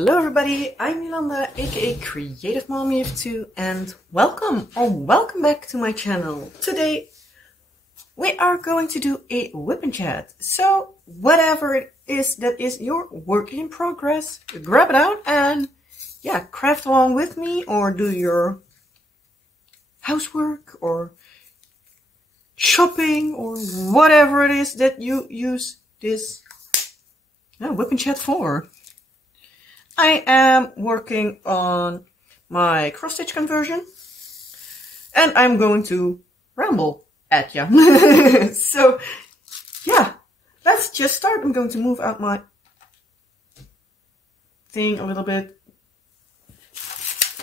Hello everybody, I'm Yolanda, aka Creative Mommy of Two, and welcome back to my channel. Today we are going to do a WIP and Chat. So whatever it is that is your work in progress, grab it out and yeah, craft along with me or do your housework or shopping or whatever it is that you use this WIP and Chat for. I am working on my cross-stitch conversion and I'm going to ramble at you. So yeah, let's just start. I'm going to move out my thing a little bit.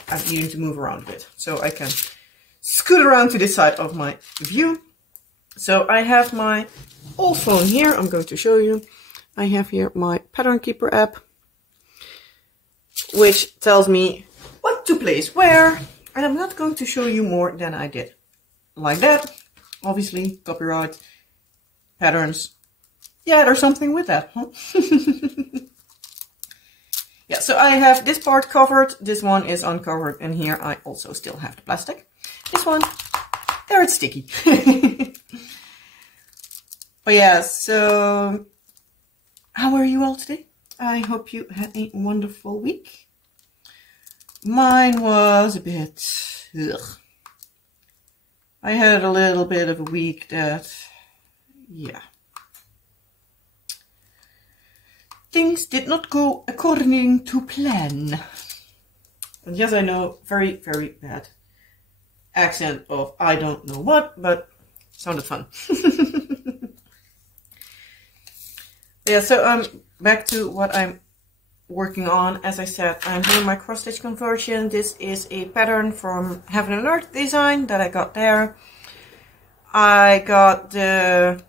I'm needing to move around a bit so I can scoot around to this side of my view. So I have my old phone here. I'm going to show you. I have here my Pattern Keeper app, which tells me what to place where, and I'm not going to show you more than I did. Like that, obviously, copyright, patterns, yeah, there's something with that, huh? Yeah, so I have this part covered, this one is uncovered, and here I also still have the plastic. This one, there it's sticky. But yeah, so how are you all today? I hope you had a wonderful week. Mine was a bit, I had a little bit of a week that, yeah. Things did not go according to plan. And yes, I know, very, very bad accent of I don't know what, but sounded fun. Yeah, so back to what I'm working on. As I said, I'm doing my cross-stitch conversion. This is a pattern from Heaven and Earth design that I got there. I got the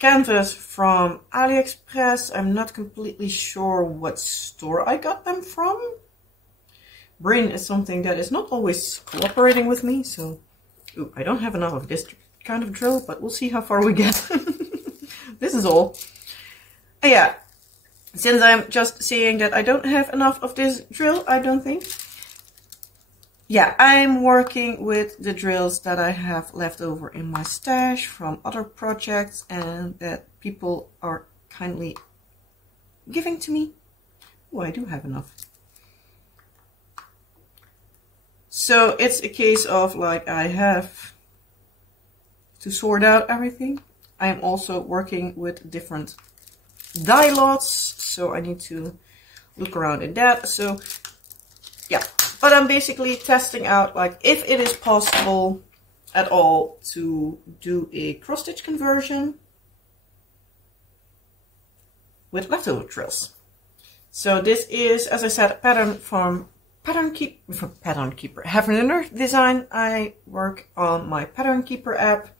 canvas from AliExpress. I'm not completely sure what store I got them from. Brain is something that is not always cooperating with me, so ooh, I don't have enough of this kind of drill, but we'll see how far we get. This is all. Yeah, since I'm just seeing that I don't have enough of this drill, I don't think. Yeah, I'm working with the drills that I have left over in my stash from other projects and that people are kindly giving to me. Oh, I do have enough. So it's a case of like I have to sort out everything. I am also working with different dye lots, so I need to look around in that. So yeah, but I'm basically testing out like if it is possible at all to do a cross-stitch conversion with leftover drills. So this is, as I said, a pattern from Pattern Keeper Heaven and Earth design. I work on my Pattern Keeper app.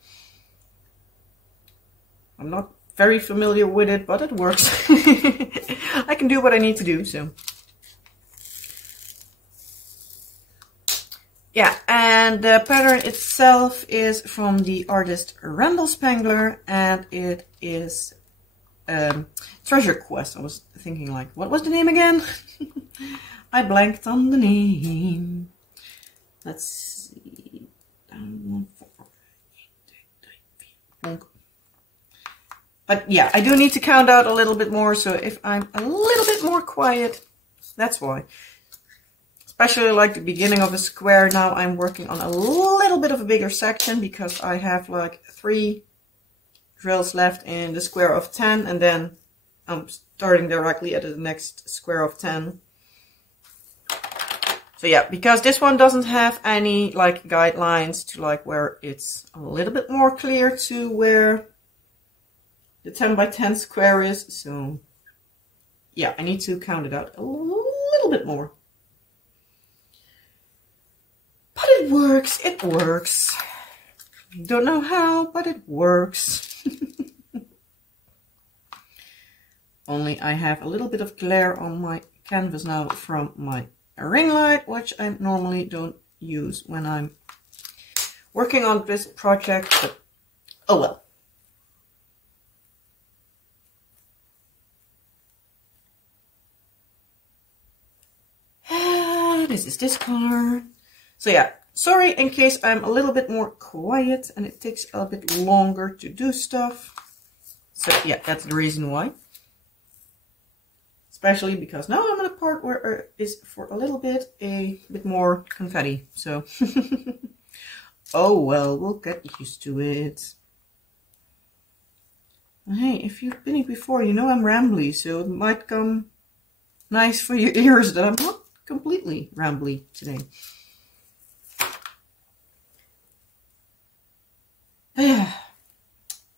I'm not very familiar with it, but it works. I can do what I need to do, so. Yeah, and the pattern itself is from the artist Randall Spangler, and it is Treasure Quest. I was thinking like, what was the name again? I blanked on the name. Let's see. But yeah, I do need to count out a little bit more, so if I'm a little bit more quiet, that's why. Especially like the beginning of a square, now I'm working on a little bit of a bigger section because I have like 3 drills left in the square of 10 and then I'm starting directly at the next square of 10. So yeah, because this one doesn't have any like guidelines to like where it's a little bit more clear to where the 10 by 10 square is, so yeah, I need to count it out a little bit more. But it works, it works. Don't know how, but it works. Only I have a little bit of glare on my canvas now from my ring light, which I normally don't use when I'm working on this project, but oh well. this color. So yeah, sorry in case I'm a little bit more quiet and it takes a bit longer to do stuff. So yeah, that's the reason why. Especially because now I'm at a part where it is for a bit more confetti. So, oh well, we'll get used to it. Hey, if you've been here before, you know I'm rambly, so it might come nice for your ears that I'm not completely rambly today. Yeah,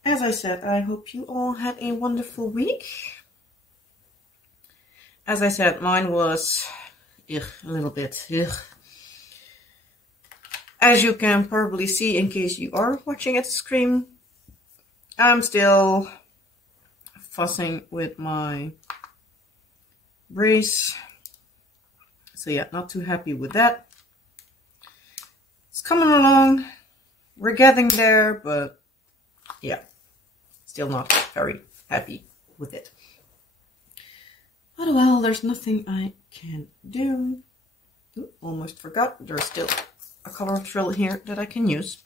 as I said, I hope you all had a wonderful week. As I said, mine was a little bit. As you can probably see, in case you are watching at the screen, I'm still fussing with my brace. So yeah, not too happy with that. It's coming along. We're getting there, but yeah, still not very happy with it. But well, there's nothing I can do. Ooh, almost forgot. There's still a color trill here that I can use.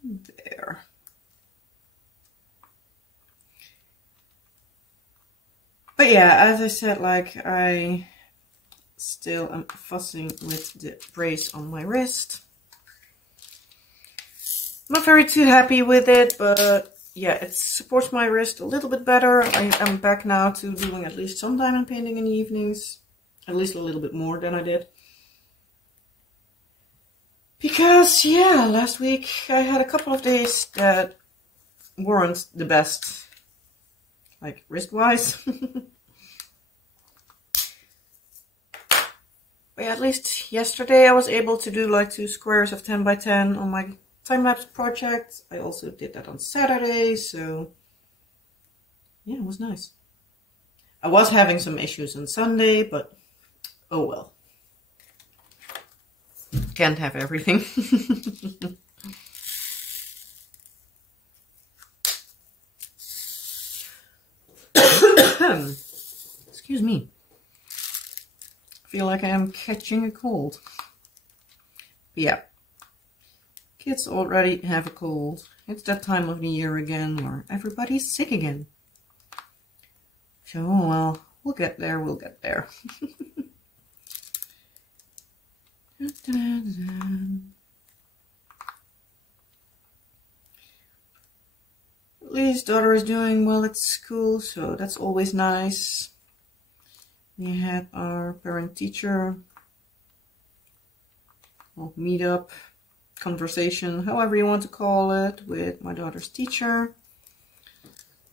There. But yeah, as I said, like, I still am fussing with the brace on my wrist. Not very too happy with it, but yeah, it supports my wrist a little bit better. I am back now to doing at least some diamond painting in the evenings. At least a little bit more than I did. Because, yeah, last week I had a couple of days that weren't the best, like, wrist-wise. But yeah, at least yesterday I was able to do like 2 squares of 10 by 10 on my time-lapse project. I also did that on Saturday, so yeah, it was nice. I was having some issues on Sunday, but oh well. Can't have everything. Excuse me. I feel like I am catching a cold. But yeah. Kids already have a cold. It's that time of the year again where everybody's sick again. So, well, we'll get there, we'll get there. Lee's daughter is doing well at school, so that's always nice. We had our parent-teacher meet-up, conversation, however you want to call it, with my daughter's teacher.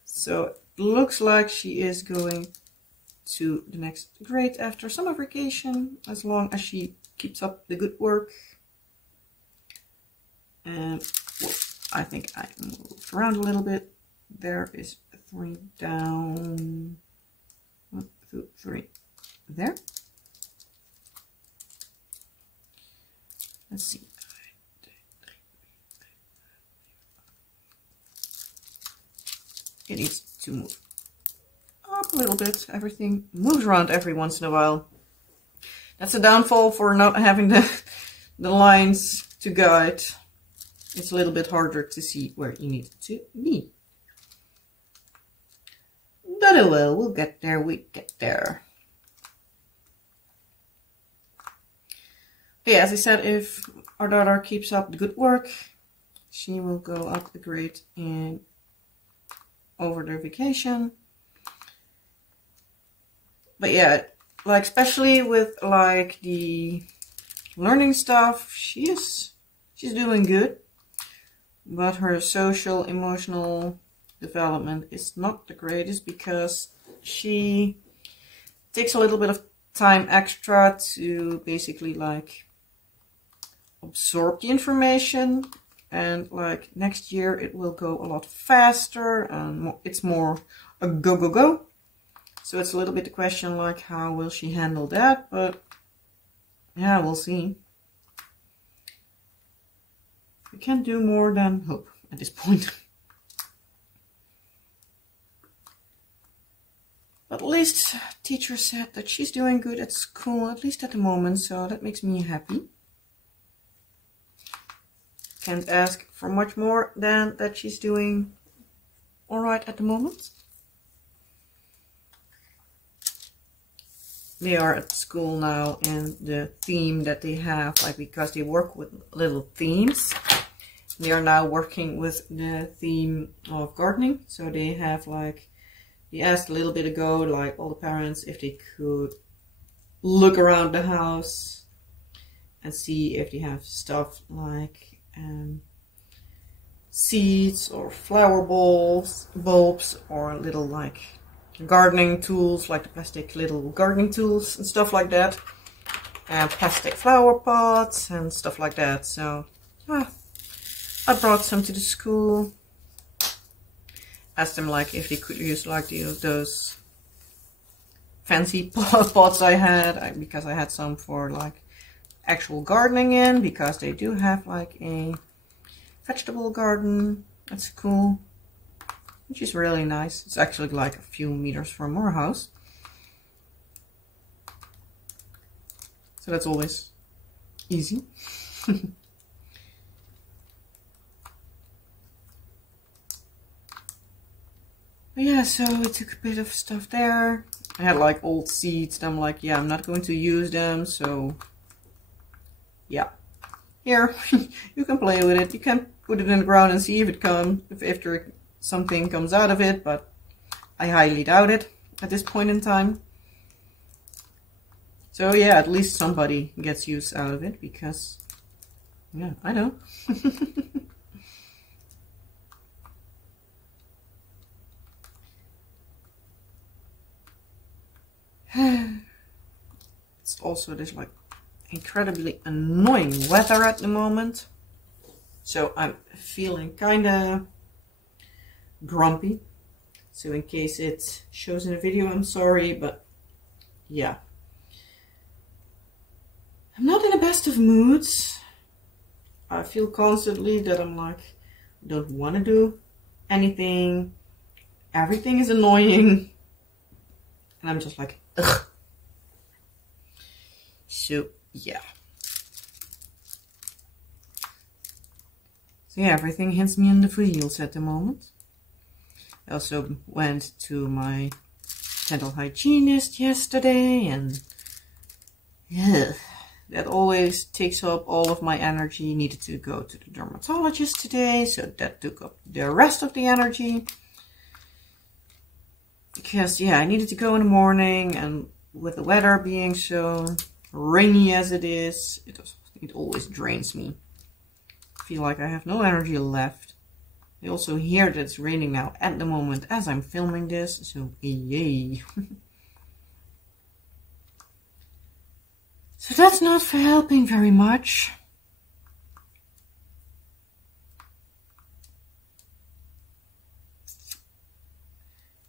So it looks like she is going to the next grade after summer vacation, as long as she keeps up the good work. And well, I think I moved around a little bit. There is 3 down. 1, 2, 3. There. Let's see. It needs to move up a little bit. Everything moves around every once in a while. That's a downfall for not having the lines to guide. It's a little bit harder to see where you need to be. But oh well, we'll get there, we get there. But yeah, as I said, if our daughter keeps up the good work, she will go up the grade in over their vacation. But yeah, like especially with like the learning stuff, she's doing good. But her social, emotional development is not the greatest because she takes a little bit of time extra to basically like absorb the information, and like next year it will go a lot faster and it's more a go. So it's a little bit the question like how will she handle that, but yeah, we'll see. We can't do more than hope at this point. at least teacher said that she's doing good at school, at least at the moment, so that makes me happy. Can't ask for much more than that she's doing alright at the moment. They are at school now, and the theme that they have, like, because they work with little themes, they are now working with the theme of gardening. So they have, like, they asked a little bit ago, like, all the parents if they could look around the house and see if they have stuff like seeds or flower bulbs or little, like, gardening tools, like the plastic little gardening tools and stuff like that, and plastic flower pots and stuff like that. So I brought some to the school, asked them like if they could use like those fancy pots I had, because I had some for like actual gardening in, because they do have like a vegetable garden at school, which is really nice. It's actually like a few meters from our house. So that's always easy. Yeah, so we took a bit of stuff there. I had like old seeds, and I'm like, yeah, I'm not going to use them, so yeah. Here, you can play with it. You can put it in the ground and see if it comes, if something comes out of it, but I highly doubt it at this point in time. So yeah, at least somebody gets use out of it, because yeah, I know. It's also this like incredibly annoying weather at the moment, so I'm feeling kinda grumpy. So in case it shows in the video, I'm sorry, but yeah, I'm not in the best of moods. I feel constantly that I'm like, don't want to do anything, everything is annoying, and I'm just like, ugh. So yeah. So yeah, everything hits me in the feels at the moment. I also went to my dental hygienist yesterday, and yeah, that always takes up all of my energy. Needed to go to the dermatologist today, so that took up the rest of the energy. Because yeah, I needed to go in the morning, and with the weather being so rainy as it is, it always drains me. I feel like I have no energy left. I also hear that it's raining now at the moment as I'm filming this, so yay. So that's not helping very much.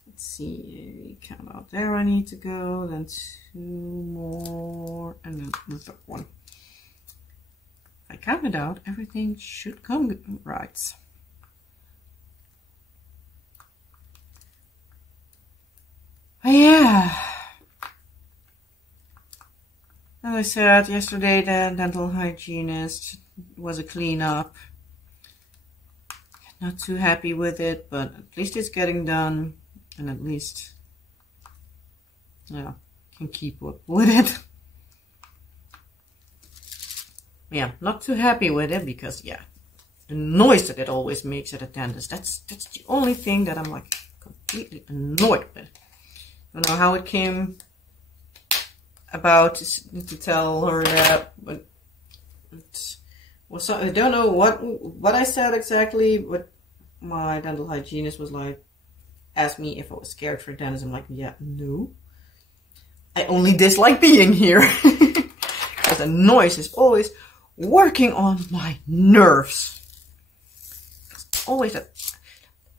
Let's see, count out there I need to go, then 2 more, and then the third one. If I count it out, everything should come right. But yeah, as I said yesterday, the dental hygienist was a cleanup. Not too happy with it, but at least it's getting done, and at least, yeah, can keep up with it. Yeah, not too happy with it, because yeah, the noise that it always makes at a dentist, that's the only thing that I'm like completely annoyed with. I don't know how it came about to tell her that, but it was so, I don't know what I said exactly, but my dental hygienist was like, asked me if I was scared for dentists. I'm like, yeah, no. I only dislike being here. Because the noise is always working on my nerves. It's always that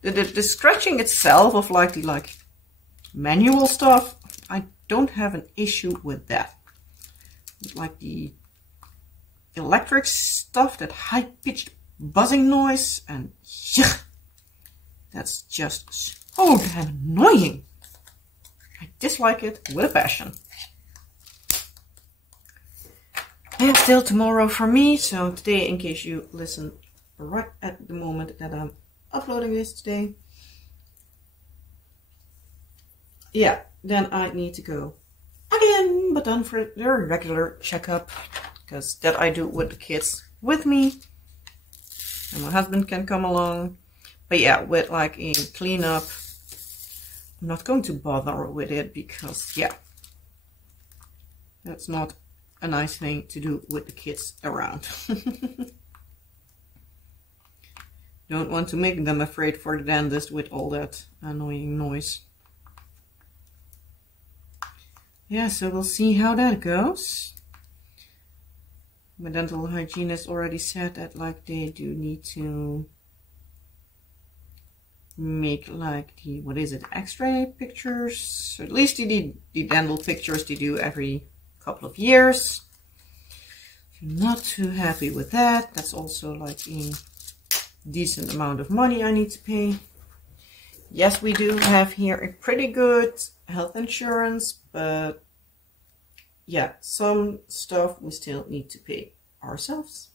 the scratching itself of like the manual stuff, I don't have an issue with that. Like the electric stuff, that high-pitched buzzing noise, and yeah, that's just so damn annoying. I dislike it with a passion. And still tomorrow for me. So today, in case you listen right at the moment that I'm uploading this today. Yeah, then I need to go again, but then for the regular checkup. Because that I do with the kids with me. And my husband can come along. But yeah, with like a cleanup, I'm not going to bother with it because, yeah, that's not a nice thing to do with the kids around. Don't want to make them afraid for the dentist with all that annoying noise. Yeah, so we'll see how that goes. My dental hygienist already said that like they do need to make like the, what is it, x-ray pictures. So at least the dental pictures they do every couple of years. Not too happy with that. That's also like a decent amount of money I need to pay. Yes, we do have here a pretty good health insurance, but yeah, some stuff we still need to pay ourselves.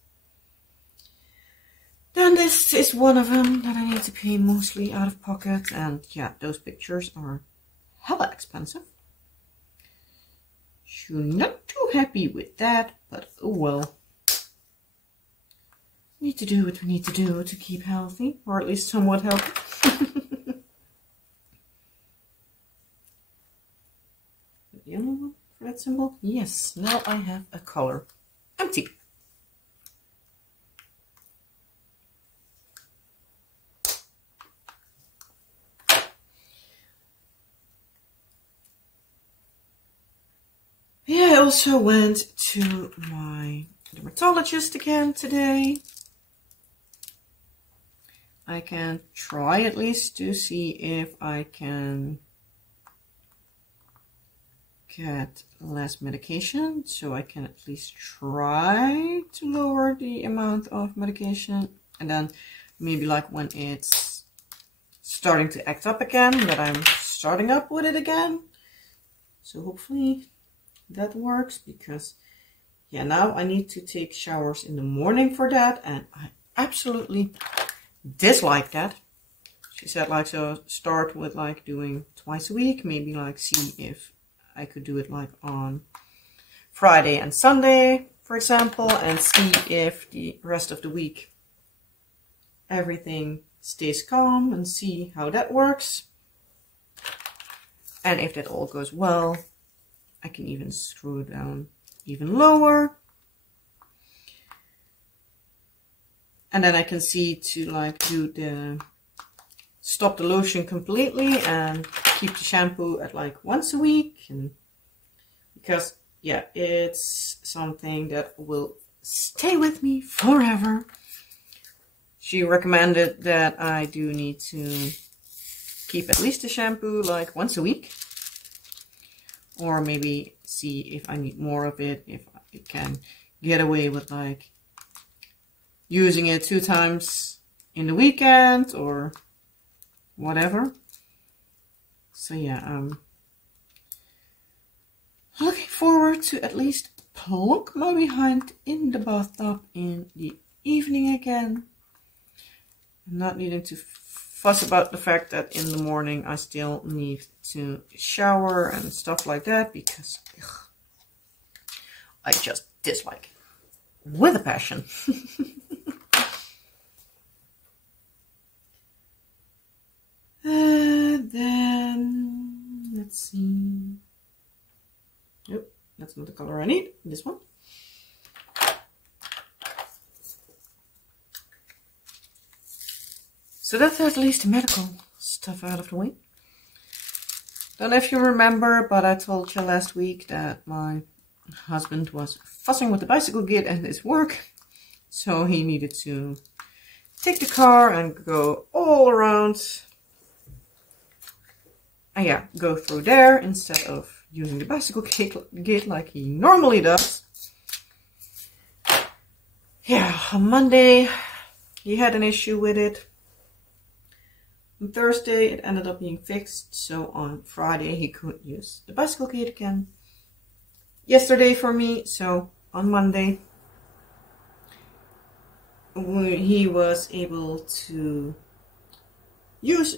Then this is one of them that I need to pay mostly out of pocket, and yeah, those pictures are hella expensive. So not too happy with that, but oh well. We need to do what we need to do to keep healthy, or at least somewhat healthy. The only one for that symbol? Yes, now I have a color. Empty. Yeah, I also went to my dermatologist again today. I can try at least to see if I can get less medication, so I can at least try to lower the amount of medication, and then maybe like when it's starting to act up again, that I'm starting up with it again. So hopefully that works, because yeah, now I need to take showers in the morning for that, and I absolutely dislike that. She said like, so start with like doing twice a week, maybe like see if I could do it like on Friday and Sunday, for example, and see if the rest of the week everything stays calm, and see how that works. And if that all goes well, I can even screw it down even lower. And then I can see to like do the, stop the lotion completely and keep the shampoo at like once a week. And because yeah, it's something that will stay with me forever. She recommended that I do need to keep at least the shampoo like once a week. Or maybe see if I need more of it, if I can get away with like using it 2 times in the weekend or whatever. So yeah, I'm looking forward to at least plunk my behind in the bathtub in the evening again. I'm not needing to fuss about the fact that in the morning I still need to shower and stuff like that, because ugh, I just dislike it with a passion. Then let's see. Nope, that's not the color I need. This one. So that's at least the medical stuff out of the way. Don't know if you remember, but I told you last week that my husband was fussing with the bicycle gate at his work. So he needed to take the car and go all around. And yeah, go through there instead of using the bicycle gate like he normally does. Yeah, on Monday he had an issue with it. On Thursday it ended up being fixed, so on Friday he could use the bicycle gate again. Yesterday for me, so on Monday he was able to use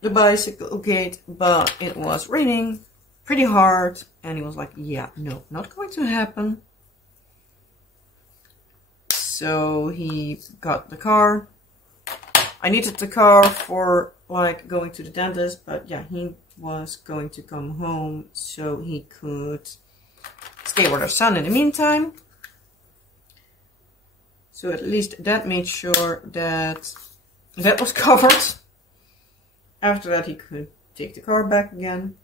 the bicycle gate, but it was raining pretty hard and he was like, yeah, no, not going to happen. So he got the car. I needed the car for like going to the dentist, but yeah, he was going to come home so he could stay with our son in the meantime. So at least that made sure that that was covered. After that he could take the car back again.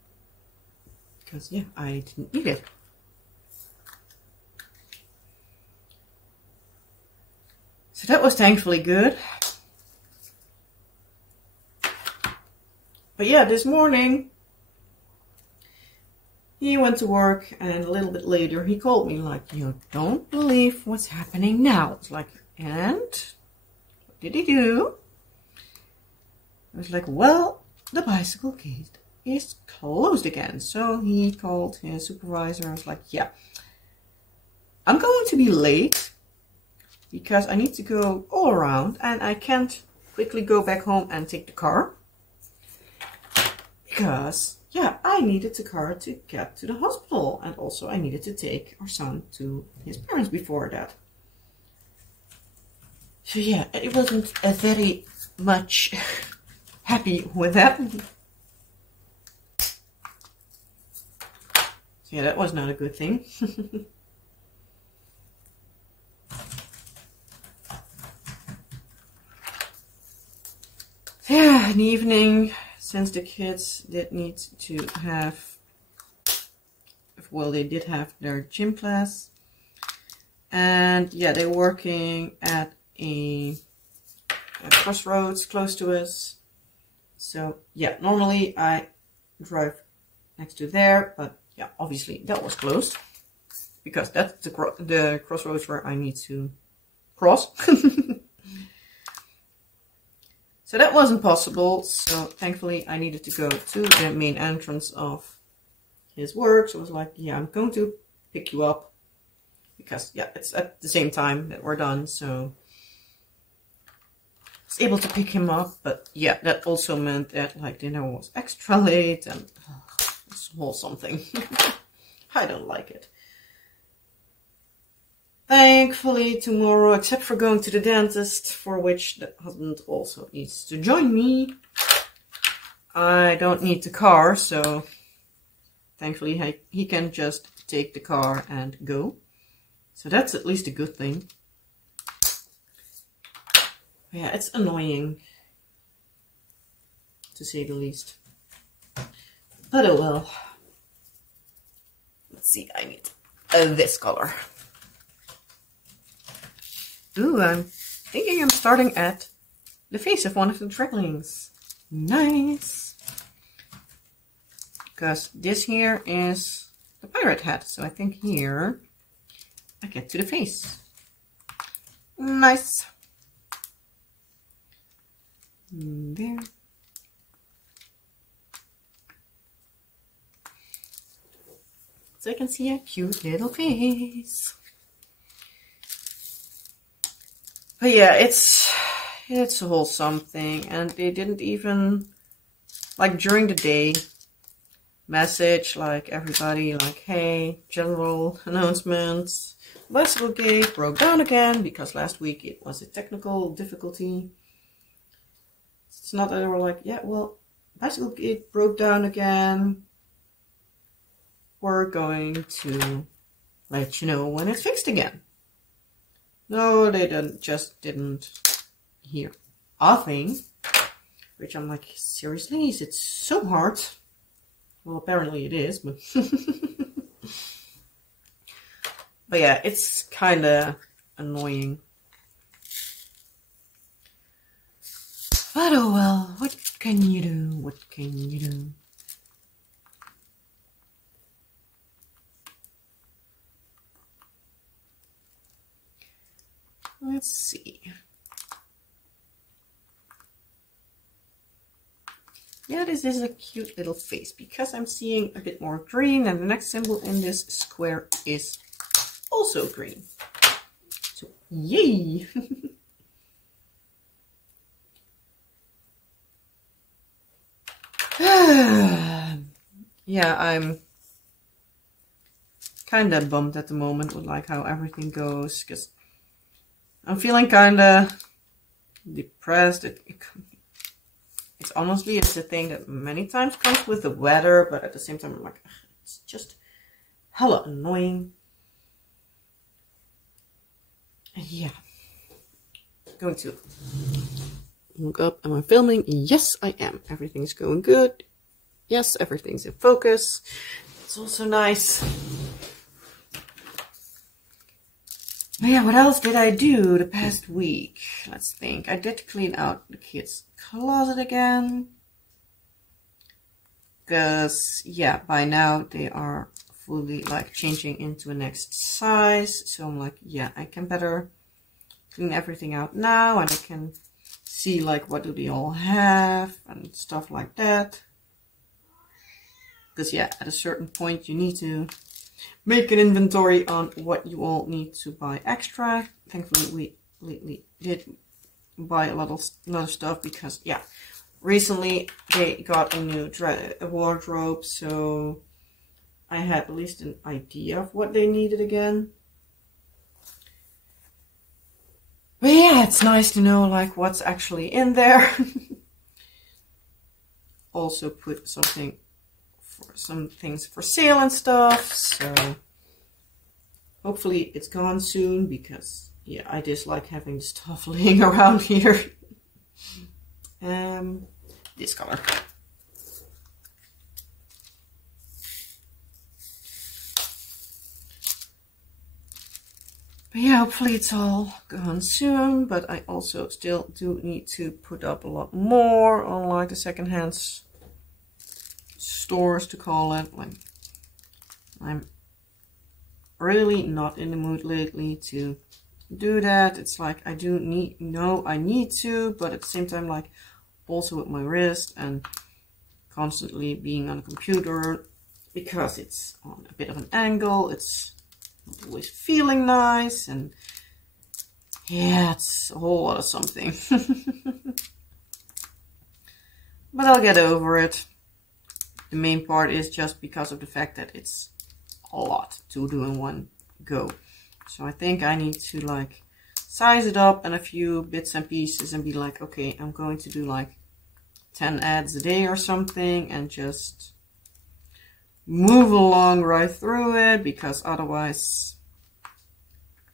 Because yeah, I didn't need it. So that was thankfully good. But yeah, this morning he went to work and a little bit later he called me like, you don't believe what's happening now. It's like, and what did he do? I was like, well, the bicycle gate is closed again. So he called his supervisor. I was like, yeah, I'm going to be late because I need to go all around and I can't quickly go back home and take the car. Because, yeah, I needed the car to get to the hospital. And also I needed to take our son to his parents before that. So yeah, it wasn't a very much happy with that. So yeah, that was not a good thing. Yeah, in the evening, since the kids did need to have, well, they did have their gym class. And yeah, they're working at a crossroads close to us. So yeah, normally I drive next to there, but yeah, obviously that was closed because that's the crossroads where I need to cross. So that wasn't possible. So thankfully I needed to go to the main entrance of his work. So I was like, yeah, I'm going to pick you up because yeah, it's at the same time that we're done. So I was able to pick him up, but yeah, that also meant that like dinner was extra late and it's all something. I don't like it. Thankfully tomorrow, except for going to the dentist, for which the husband also needs to join me, I don't need the car, so thankfully he can just take the car and go. So that's at least a good thing. Yeah, it's annoying, to say the least. But oh well. Let's see, I need this color. Ooh, I'm thinking I'm starting at the face of one of the draglings. Nice. Because this here is the pirate hat. So I think here I get to the face. Nice. There. So I can see a cute little face. But yeah, it's a whole something, and they didn't even, like during the day, message like everybody like, hey, general announcements, bicycle gate broke down again, because last week it was a technical difficulty. It's not that they were like, yeah, well, bicycle gate broke down again. We're going to let you know when it's fixed again. No, they didn't hear a thing. Which I'm like, seriously? Is it so hard? Well, apparently it is, but... But yeah, it's kind of annoying. But oh well, what can you do? What can you do? Let's see. Yeah, this is a cute little face because I'm seeing a bit more green, and the next symbol in this square is also green. So, yay! Yeah, I'm kind of bummed at the moment with like how everything goes, because I'm feeling kind of depressed. It's honestly, it's a thing that many times comes with the weather, but at the same time I'm like, ugh, it's just hella annoying. And yeah, going to look up, am I filming? Yes, I am. Everything's going good. Yes, everything's in focus. It's also nice. Yeah, what else did I do the past week? Let's think. I did clean out the kids' closet again. Because, yeah, by now they are fully like changing into a next size. So I'm like, yeah, I can better clean everything out now. And I can see like what do they all have and stuff like that. Because, yeah, at a certain point you need to make an inventory on what you all need to buy extra. Thankfully, we lately did buy a lot of stuff because, yeah, recently they got a new wardrobe, so I had at least an idea of what they needed again. But yeah, it's nice to know like what's actually in there. Also put something for some things for sale and stuff, so hopefully it's gone soon, because yeah, I dislike having stuff laying around here. This color. But yeah, hopefully it's all gone soon, but I also still do need to put up a lot more on like the secondhand stores, to call it. Like, I'm really not in the mood lately to do that. It's like I do know I need to, but at the same time, like also with my wrist and constantly being on a computer because it's on a bit of an angle, it's not always feeling nice, and yeah, it's a whole lot of something. But I'll get over it. The main part is just because of the fact that it's a lot to do in one go. So I think I need to like size it up in a few bits and pieces and be like, okay, I'm going to do like 10 ads a day or something and just move along right through it, because otherwise,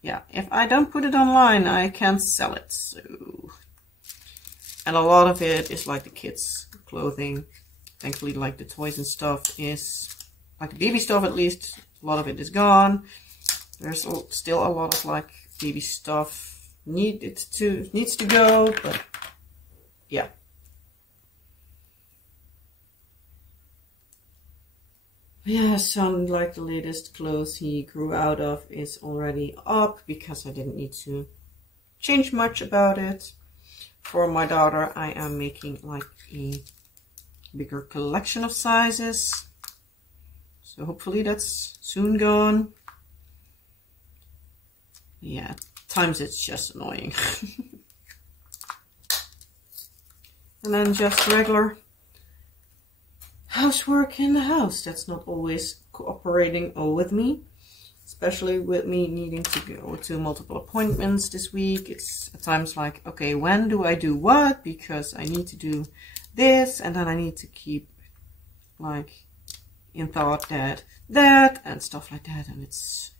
yeah, if I don't put it online, I can't sell it. So, and a lot of it is like the kids' clothing. Thankfully, like the toys and stuff is, like the baby stuff at least, a lot of it is gone. There's still a lot of like baby stuff needs to go, but yeah. Yeah, some like the latest clothes he grew out of is already up because I didn't need to change much about it. For my daughter, I am making like a bigger collection of sizes, so hopefully that's soon gone. Yeah, at times it's just annoying. And then just regular housework in the house that's not always cooperating with me, especially with me needing to go to multiple appointments this week. It's at times like, okay, when do I do what? Because I need to do this, and then I need to keep like in thought that and stuff like that, and it's,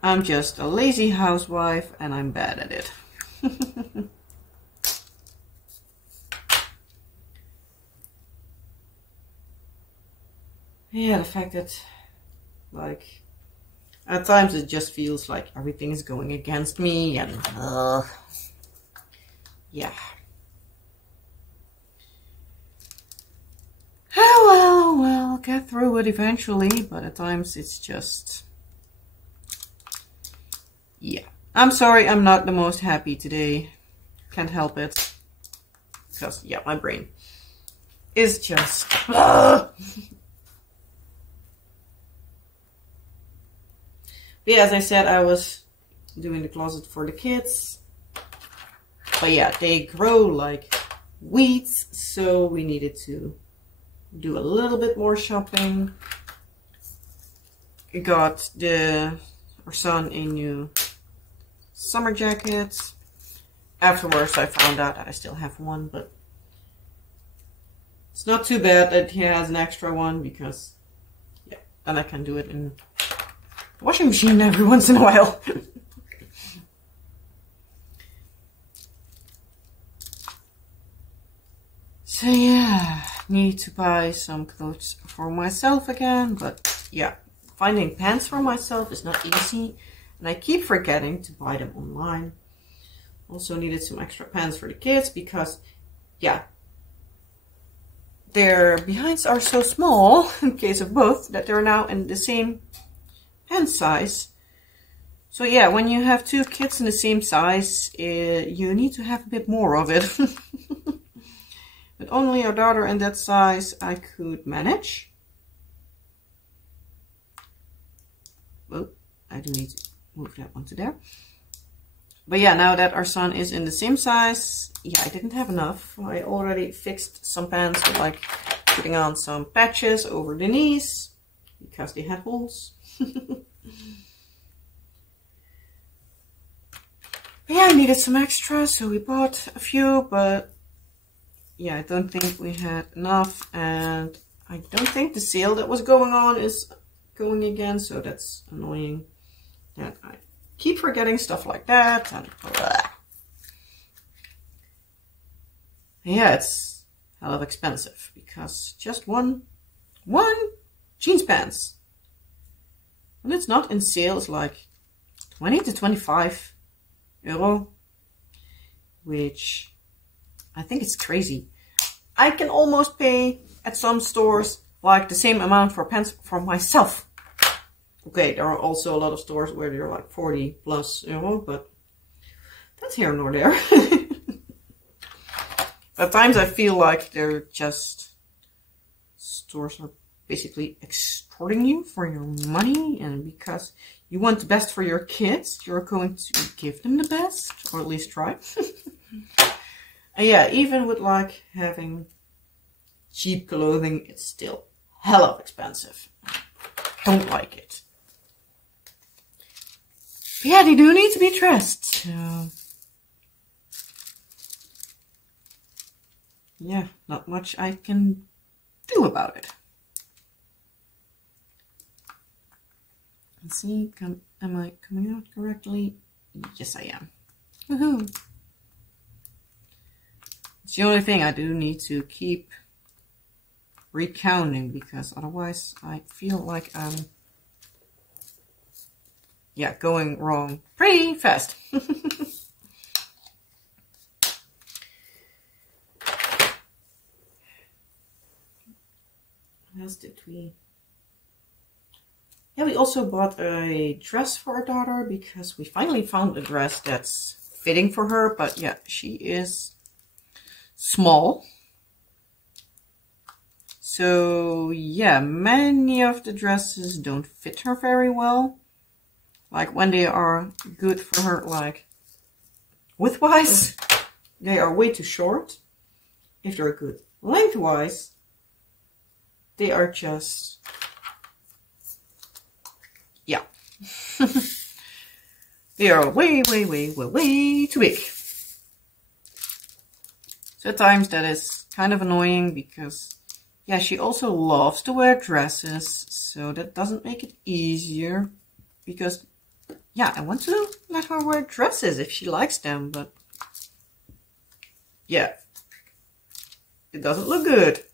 I'm just a lazy housewife and I'm bad at it. Yeah, the fact that like at times it just feels like everything is going against me, and yeah. Oh well, I'll get through it eventually, but at times it's just, yeah. I'm sorry I'm not the most happy today. Can't help it. Because, yeah, my brain is just... But yeah, as I said, I was doing the closet for the kids. But yeah, they grow like weeds, so we needed to do a little bit more shopping. We got our son a new summer jacket. Afterwards, I found out that I still have one, but it's not too bad that he has an extra one, because yeah, then I can do it in the washing machine every once in a while. So yeah, need to buy some clothes for myself again, but yeah, finding pants for myself is not easy, and I keep forgetting to buy them online. Also needed some extra pants for the kids because, yeah, their behinds are so small, in case of both, that they're now in the same pant size. So yeah, when you have two kids in the same size, you need to have a bit more of it. But only our daughter in that size I could manage. Well, I do need to move that one to there. But yeah, now that our son is in the same size, yeah, I didn't have enough. I already fixed some pants with like putting on some patches over the knees because they had holes. But yeah, I needed some extra, so we bought a few, but yeah, I don't think we had enough, and I don't think the sale that was going on is going again, so that's annoying that I keep forgetting stuff like that. And yeah, it's hell of expensive because just one jeans pants, when it's not in sale, is like 20 to 25 euro, which I think it's crazy. I can almost pay at some stores like the same amount for pants for myself. Okay, there are also a lot of stores where they're like 40 plus euro, but that's here nor there. At times I feel like they're just, stores are basically extorting you for your money, and because you want the best for your kids, you're going to give them the best, or at least try. And yeah, even with like having cheap clothing, it's still hella expensive. I don't like it. But yeah, they do need to be dressed. So yeah, not much I can do about it. Let's see, am I coming out correctly? Yes, I am. Woohoo! It's the only thing I do need to keep recounting, because otherwise I feel like I'm, yeah, going wrong pretty fast. What else did we? Yeah, we also bought a dress for our daughter because we finally found a dress that's fitting for her, but yeah, she is small. So yeah, many of the dresses don't fit her very well. Like when they are good for her, like width-wise, they are way too short. If they're good length-wise, they are just, yeah. They are way, way, way, way, way too big. So at times that is kind of annoying because, yeah, she also loves to wear dresses, so that doesn't make it easier because, yeah, I want to let her wear dresses if she likes them, but yeah, it doesn't look good.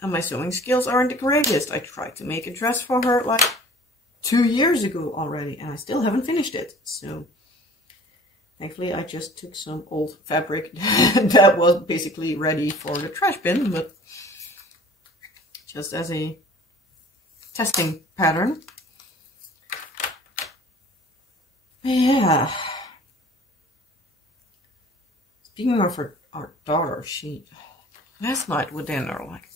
And my sewing skills aren't the greatest. I tried to make a dress for her like 2 years ago already, and I still haven't finished it, so thankfully, I just took some old fabric that was basically ready for the trash bin, but just as a testing pattern. Yeah. speaking of our daughter, last night with dinner, like,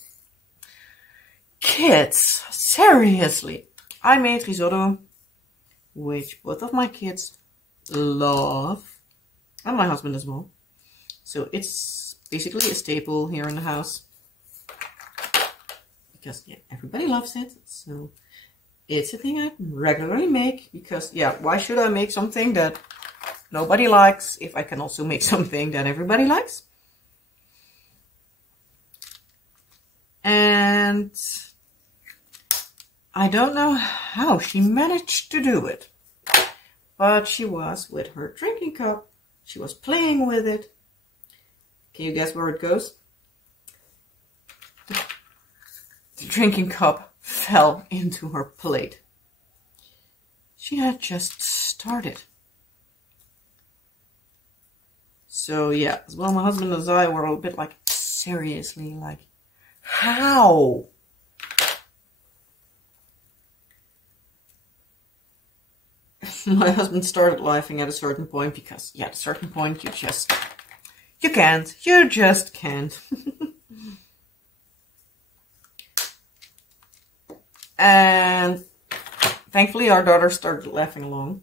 kids, seriously. I made risotto, which both of my kids love, and my husband as well. So it's basically a staple here in the house. Because, yeah, everybody loves it. So it's a thing I regularly make. Because, yeah, why should I make something that nobody likes if I can also make something that everybody likes? And I don't know how she managed to do it. But she was with her drinking cup. She was playing with it. Can you guess where it goes? The drinking cup fell into her plate. She had just started. So yeah, as well, my husband and I were a bit like, seriously, like, how? My husband started laughing at a certain point because, yeah, at a certain point you just can't. And thankfully our daughter started laughing along.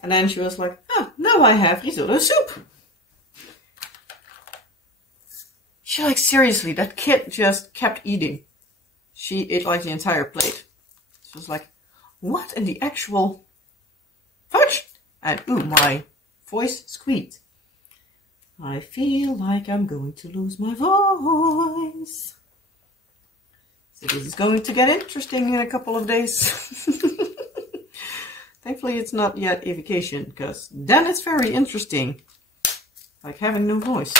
And then she was like, oh, now I have risotto soup. She like, seriously, that kid just kept eating. She ate like the entire plate. She was like, what in the actual fudge? And ooh, my voice squeaked. I feel like I'm going to lose my voice. So this is going to get interesting in a couple of days. Thankfully it's not yet a vacation, because then it's very interesting. Like having no voice.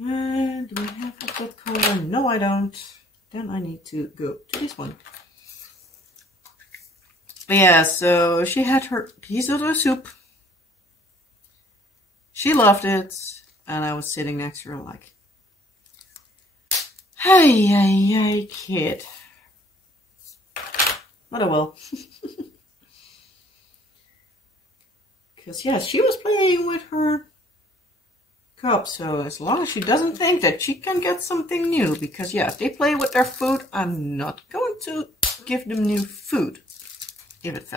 And do I have that color? No, I don't. Then I need to go to this one. But yeah, so she had her risotto soup. She loved it. And I was sitting next to her like, hey, kid. But oh well. Because, yeah, she was playing with her cup. So as long as she doesn't think that she can get something new. Because, yeah, if they play with their food, I'm not going to give them new food. If it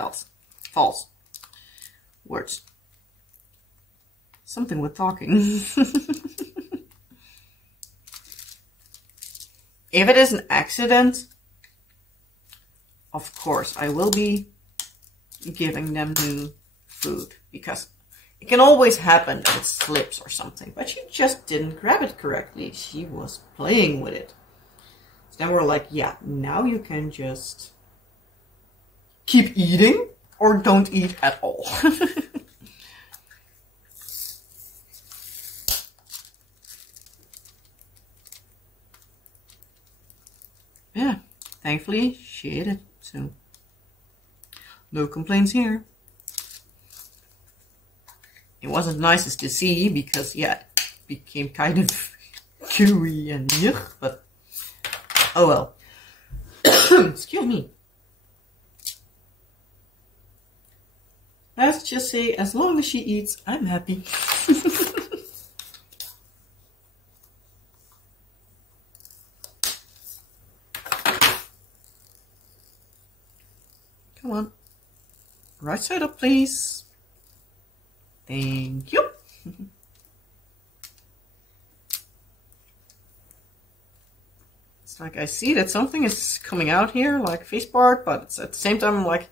falls. Words. Something with talking. If it is an accident, of course, I will be giving them new food. Because it can always happen that it slips or something. But she just didn't grab it correctly. She was playing with it. So then we're like, yeah, now you can just keep eating or don't eat at all. Yeah, thankfully she ate it, so no complaints here. It wasn't nicest to see because, yeah, it became kind of chewy and yuck, but oh well. Excuse me. Let's just say, as long as she eats, I'm happy. Come on. Right side up, please. Thank you. It's like I see that something is coming out here, like face part, but it's at the same time I'm like,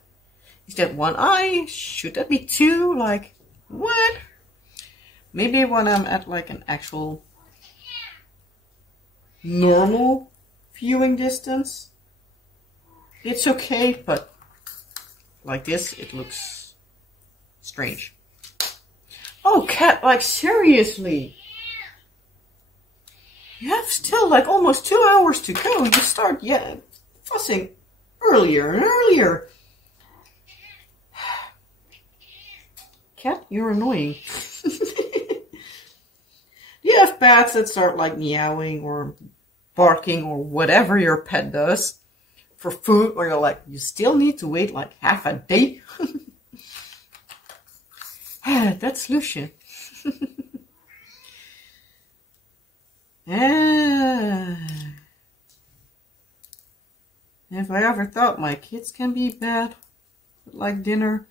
is that one eye? Should that be two? Like, what? Maybe when I'm at like an actual normal viewing distance, it's okay, but like this, it looks strange. Oh, cat, like seriously. You have still like almost 2 hours to go. You start, yeah, fussing earlier and earlier. Cat, you're annoying. Do you have pets that start like meowing or barking or whatever your pet does for food, or you're like, you still need to wait like half a day. That's Lucian. If I ever thought my kids can be bad with like dinner,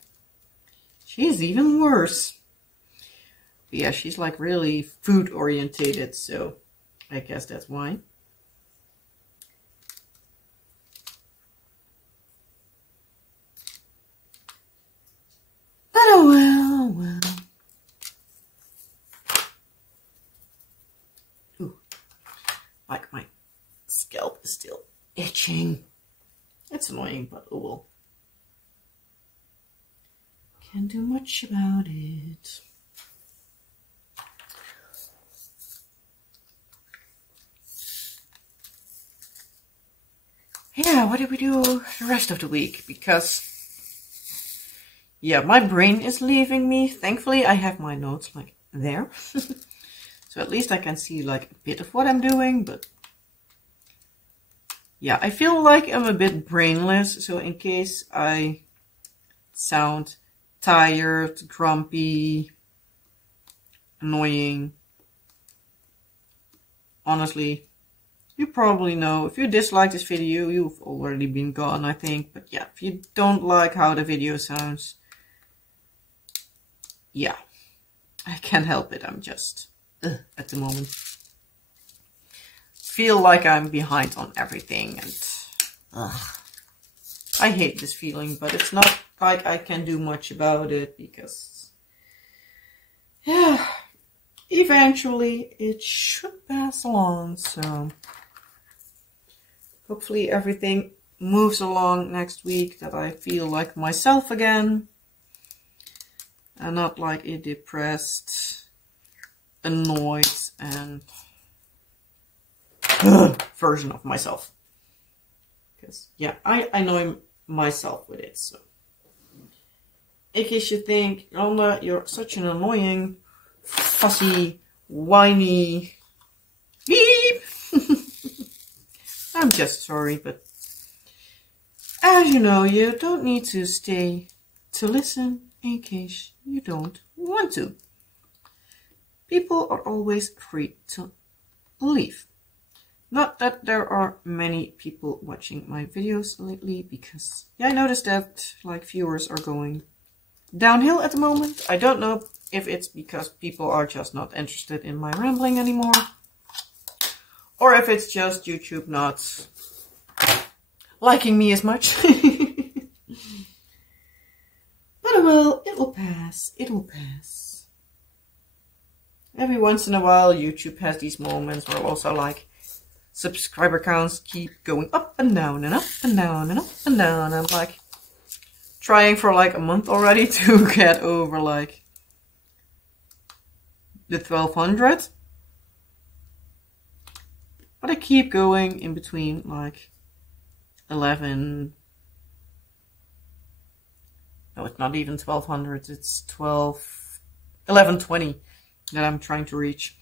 she's even worse. But yeah, she's like really food orientated, so I guess that's why. But oh well, well. Ooh, like my scalp is still itching. It's annoying, but oh well. Can't do much about it. Yeah, what did we do the rest of the week? Because, yeah, my brain is leaving me. Thankfully, I have my notes like there. So at least I can see like a bit of what I'm doing, but yeah, I feel like I'm a bit brainless. So in case I sound tired, grumpy, annoying, honestly, you probably know. If you dislike this video, you've already been gone, I think. But yeah, if you don't like how the video sounds, yeah, I can't help it. I'm just, at the moment, feel like I'm behind on everything. And I hate this feeling, but it's not like I can do much about it because, yeah, eventually it should pass along. So hopefully everything moves along next week, that I feel like myself again and not like a depressed, annoyed and version of myself. Because yeah, I know myself with it. So in case you think, Yolanda, you're such an annoying, fussy, whiny beep. I'm just sorry, but as you know, you don't need to stay to listen in case you don't want to. People are always free to leave. Not that there are many people watching my videos lately, because yeah, I noticed that like viewers are going downhill at the moment. I don't know if it's because people are just not interested in my rambling anymore, or if it's just YouTube not liking me as much. But well, it will pass. It will pass. Every once in a while, YouTube has these moments where also like subscriber counts keep going up and down and up and down and up and down. I'm like trying for like a month already to get over like the 1200. But I keep going in between like 11. No, it's not even 1200. It's 1120 that I'm trying to reach.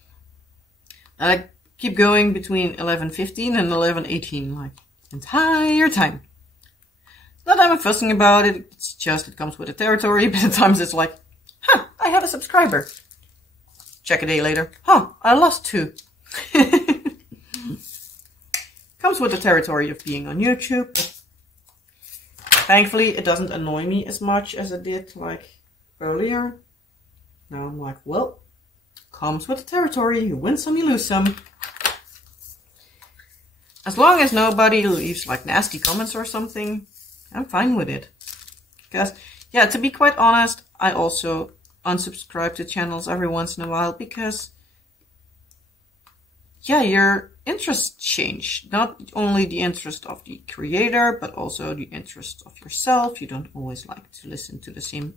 And I keep going between 1115 and 1118 like entire time. Not that I'm fussing about it. It's just it comes with the territory. But at times it's like, huh, I have a subscriber. Check a day later. Huh, I lost 2. Comes with the territory of being on YouTube. Thankfully, it doesn't annoy me as much as it did like earlier. Now I'm like, well, comes with the territory. You win some, you lose some. As long as nobody leaves like nasty comments or something, I'm fine with it. Because, yeah, to be quite honest, I also unsubscribe to channels every once in a while because, yeah, your interests change. Not only the interest of the creator, but also the interest of yourself. You don't always like to listen to the same...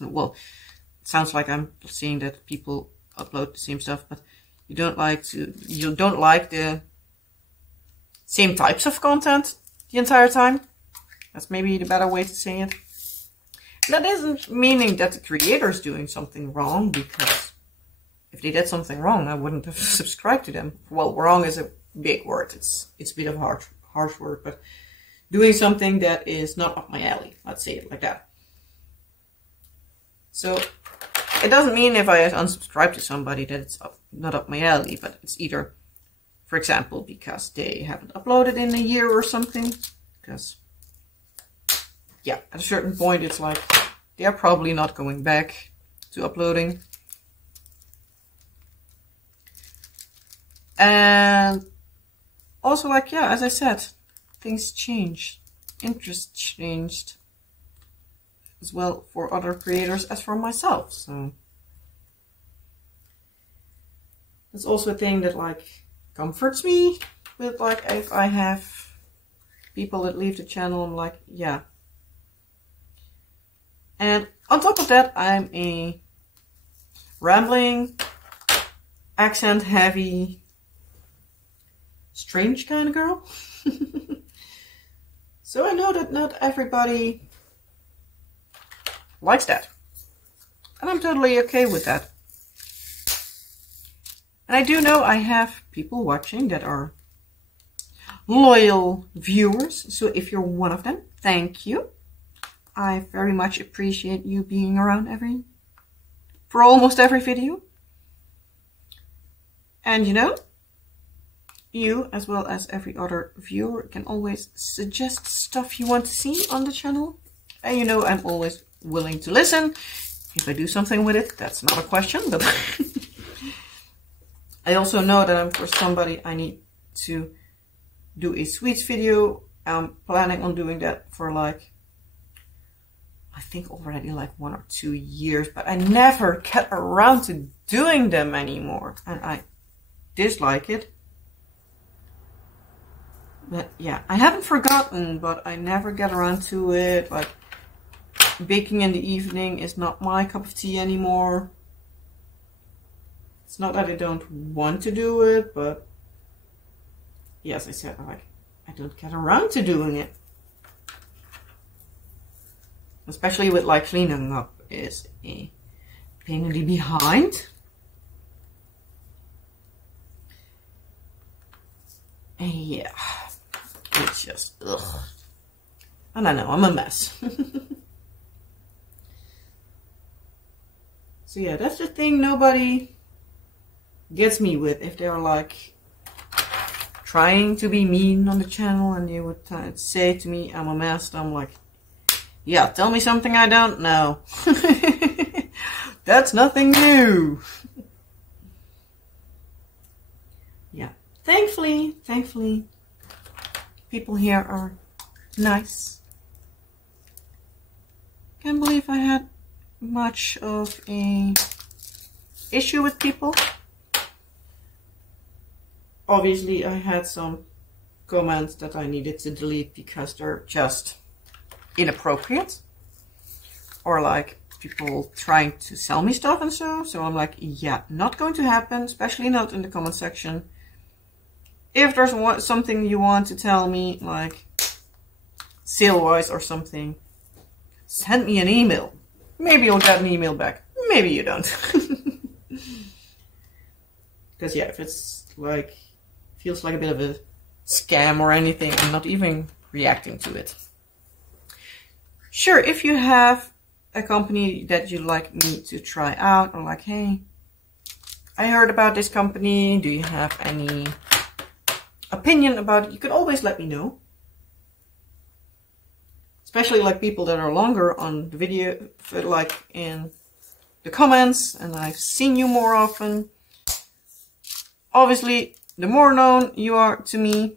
Well, it sounds like I'm saying that people upload the same stuff, but you don't like the same types of content the entire time. That's maybe the better way to say it. That isn't meaning that the creator is doing something wrong, because if they did something wrong, I wouldn't have subscribed to them. Well, wrong is a big word. It's a bit of a harsh word, but doing something that is not up my alley. Let's say it like that. So it doesn't mean if I unsubscribe to somebody that it's not up my alley, but it's either, for example, because they haven't uploaded in a year or something. Because, yeah, at a certain point it's like they are probably not going back to uploading. And also, like, yeah, as I said, things changed. Interest changed as well for other creators as for myself. So that's also a thing that, like, comforts me with, like, if I have people that leave the channel, I'm like, yeah. And on top of that, I'm a rambling, accent heavy, strange kind of girl. So I know that not everybody likes that. And I'm totally okay with that. And I do know I have people watching that are loyal viewers. So if you're one of them, thank you. I very much appreciate you being around for almost every video. And you know, you, as well as every other viewer, can always suggest stuff you want to see on the channel. And you know, I'm always willing to listen. If I do something with it, that's not a question, but I also know that I'm for somebody I need to do a sweets video. I'm planning on doing that for, like, I think already like 1 or 2 years, but I never get around to doing them anymore. And I dislike it. But yeah, I haven't forgotten, but I never get around to it. Like, baking in the evening is not my cup of tea anymore. It's not that I don't want to do it, but yes, I said, like, I don't get around to doing it. Especially with, like, cleaning up is a pain in the behind. And yeah, it's just, ugh. And I know, I'm a mess. So yeah, that's the thing nobody gets me with. If they're, like, trying to be mean on the channel and they would say to me, I'm a mess, I'm like, yeah, tell me something I don't know. That's nothing new. Yeah, thankfully, people here are nice. Can't believe I had much of a issue with people. Obviously, I had some comments that I needed to delete because they're just inappropriate, or like people trying to sell me stuff and so I'm like, yeah, not going to happen, especially not in the comment section. If there's something you want to tell me, like sale wise or something, send me an email. Maybe you'll get an email back, maybe you don't. Because yeah, if it's like feels like a bit of a scam or anything, I'm not even reacting to it. Sure, if you have a company that you'd like me to try out, or like, hey, I heard about this company, do you have any opinion about it? You can always let me know. Especially like people that are longer on the video, like in the comments, and I've seen you more often. Obviously, the more known you are to me,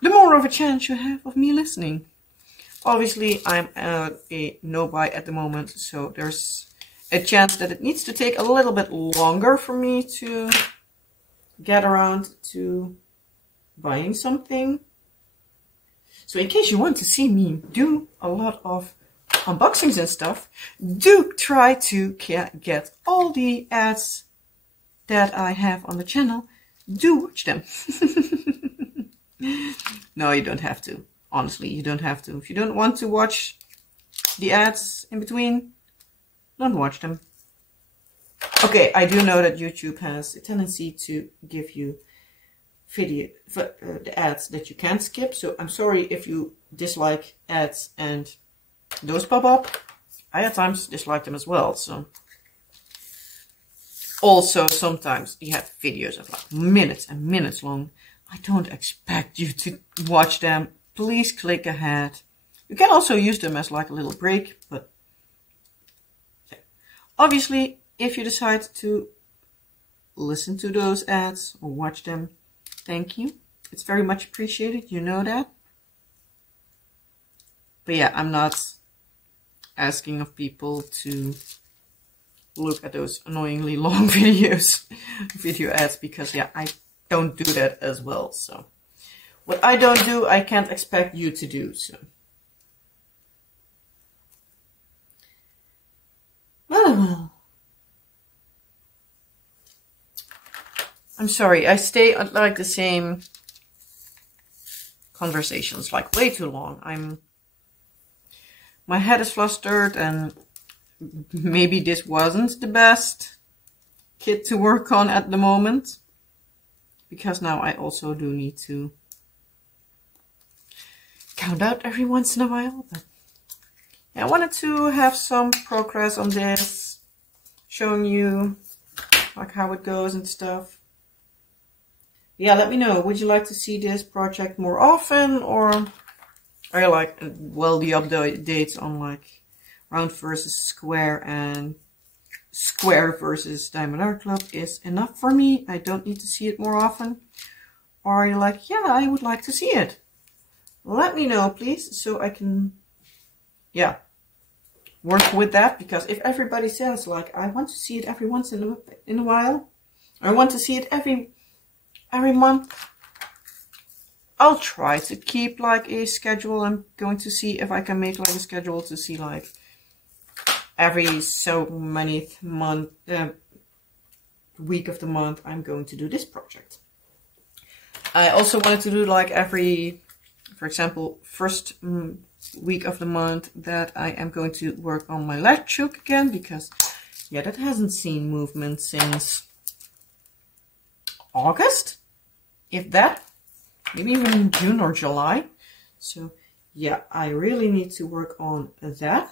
the more of a chance you have of me listening. Obviously, I'm at a no-buy at the moment, so there's a chance that it needs to take a little bit longer for me to get around to buying something. So in case you want to see me do a lot of unboxings and stuff, do try to get all the ads that I have on the channel. Do watch them. No, you don't have to. Honestly, you don't have to. If you don't want to watch the ads in between, don't watch them. Okay, I do know that YouTube has a tendency to give you the ads that you can't skip. So I'm sorry if you dislike ads and those pop up. I at times dislike them as well. So also sometimes you have videos of like minutes and minutes long. I don't expect you to watch them. Please click ahead. You can also use them as like a little break, but yeah. Obviously, if you decide to listen to those ads or watch them, thank you. It's very much appreciated. You know that. But yeah, I'm not asking of people to look at those annoyingly long video ads, because yeah, I don't do that as well. So what I don't do, I can't expect you to do. So well, I'm sorry, I stay on like the same conversations like way too long. My head is flustered, and maybe this wasn't the best kit to work on at the moment, because now I also do need to count out every once in a while. But yeah, I wanted to have some progress on this, showing you like how it goes and stuff. Yeah, let me know. Would you like to see this project more often, or are you like, well, the updates on like round versus square and square versus Diamond Art Club is enough for me? I don't need to see it more often. Or are you like, yeah, I would like to see it? Let me know, please, so I can, yeah, work with that. Because if everybody says like, I want to see it every once in a while, I want to see it every month, I'll try to keep like a schedule. I'm going to see if I can make like a schedule to see like every so many week of the month I'm going to do this project. I also wanted to do like every, for example, first week of the month that I am going to work on my latch hook again, because yeah, that hasn't seen movement since August, if that. Maybe even in June or July. So yeah, I really need to work on that.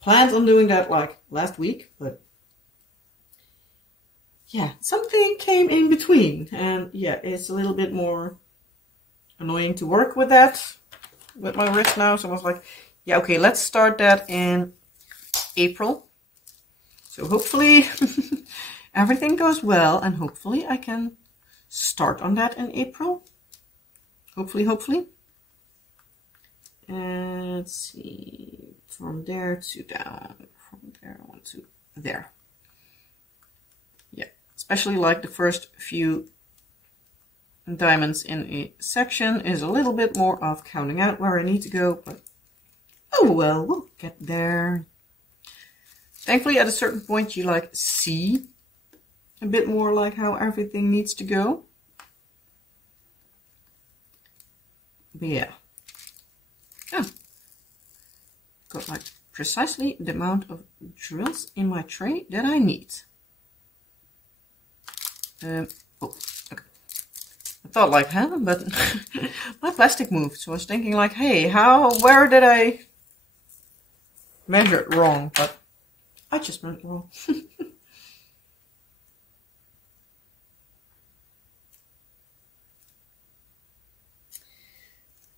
Planned on doing that like last week, but yeah, something came in between. And yeah, it's a little bit more annoying to work with that, with my wrist now. So I was like, yeah, okay, let's start that in April. So hopefully everything goes well, and hopefully I can start on that in April. Hopefully. And let's see, from there to down, from there on to there. Yeah, especially like the first few diamonds in a section is a little bit more of counting out where I need to go, but oh well, we'll get there. Thankfully, at a certain point, you like see a bit more like how everything needs to go. But yeah. Oh. Got like precisely the amount of drills in my tray that I need. Oh, okay. I thought like, huh, but my plastic moved. So I was thinking like, hey, where did I measure it wrong? But I just meant wrong.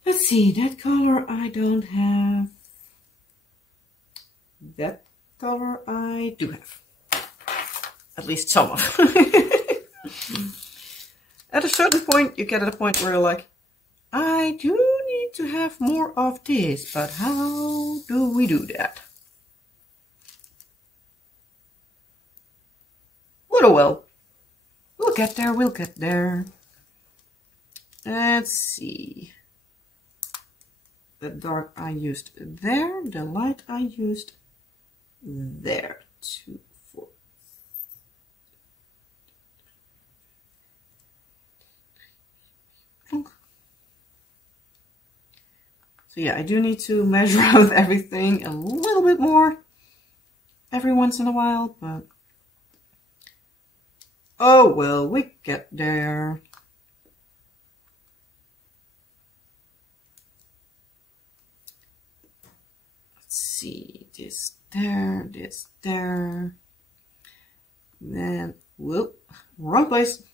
Let's see, that color I don't have. That color I do have. At least some of. At a certain point, you get at a point where you're like, I do need to have more of this, but how do we do that? Well, we'll get there. Let's see. The dark I used there, the light I used there. 2, 4. So yeah, I do need to measure out everything a little bit more every once in a while, but Oh well, we get there. Let's see, this there, this there. Then, whoop, wrong place.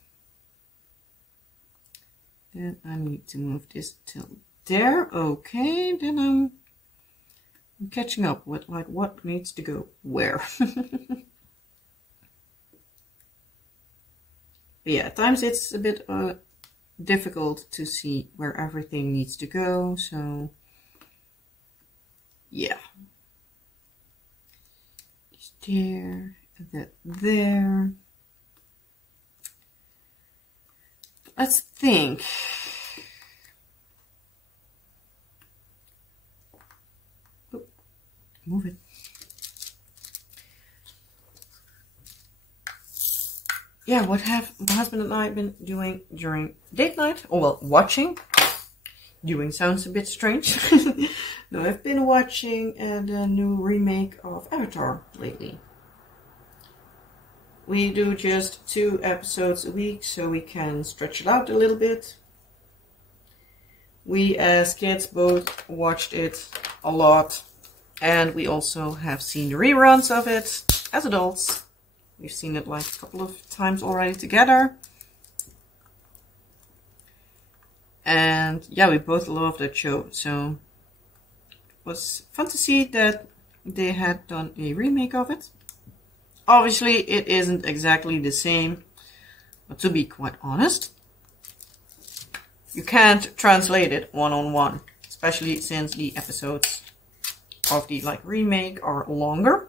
Then I need to move this till there. Okay, then I'm catching up with like what needs to go where. But yeah, at times it's a bit difficult to see where everything needs to go, so yeah. It's there, that there. Let's think. Oh, move it. Yeah, what have my husband and I been doing during date night? Oh, well, watching. Doing sounds a bit strange. No, I've been watching the new remake of Avatar lately. We do just 2 episodes a week, so we can stretch it out a little bit. We as kids both watched it a lot, and we also have seen the reruns of it as adults. We've seen it like a couple of times already together. And yeah, we both love that show, so it was fun to see that they had done a remake of it. Obviously, it isn't exactly the same, but to be quite honest, you can't translate it one-on-one, especially since the episodes of the like remake are longer.